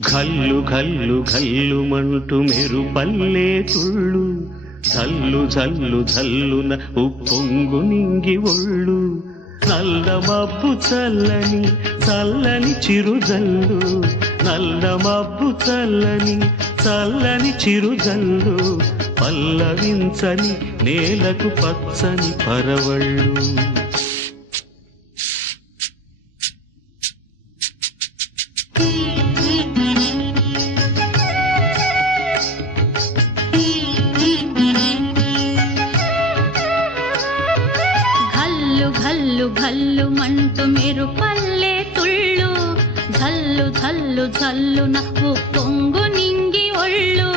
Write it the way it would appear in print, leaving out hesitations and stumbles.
ఘల్లు ఘల్లు ఘల్లుమంటూ మెరుపల్లే తుళ్ళు, జల్లు జల్లు జల్లున ఉప్పొంగు నింగి ఒళ్ళు. నల్ల మబ్బు చల్లని చల్లని చిరుజల్లు, నల్ల మబ్బు చల్లని చల్లని చిరుజల్లు, పల్లవించని నేలకు పచ్చని పరవళ్ళు. ఘల్లు ఘల్లు మంటూ మెరుపల్లే తుళ్ళు, జల్లు జల్లు జల్లున ఉప్పొంగు నింగి ఒళ్ళు.